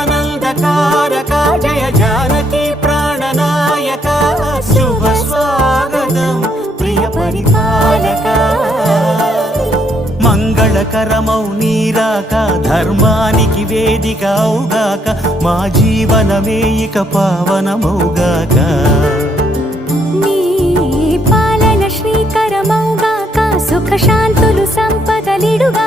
జగదానందకారక జయ జానకి ప్రాణనాయక శుభ స్వాగతం ప్రియ పరిపాలక మంగళకరమౌ నీరాక ధర్మానికి వేదిక అవుగాక మా జీవనమే ఇక పావనమౌగాక నీ పాలన శ్రీకరమౌగాక సుఖ శాంతులు సంపదలిడుగా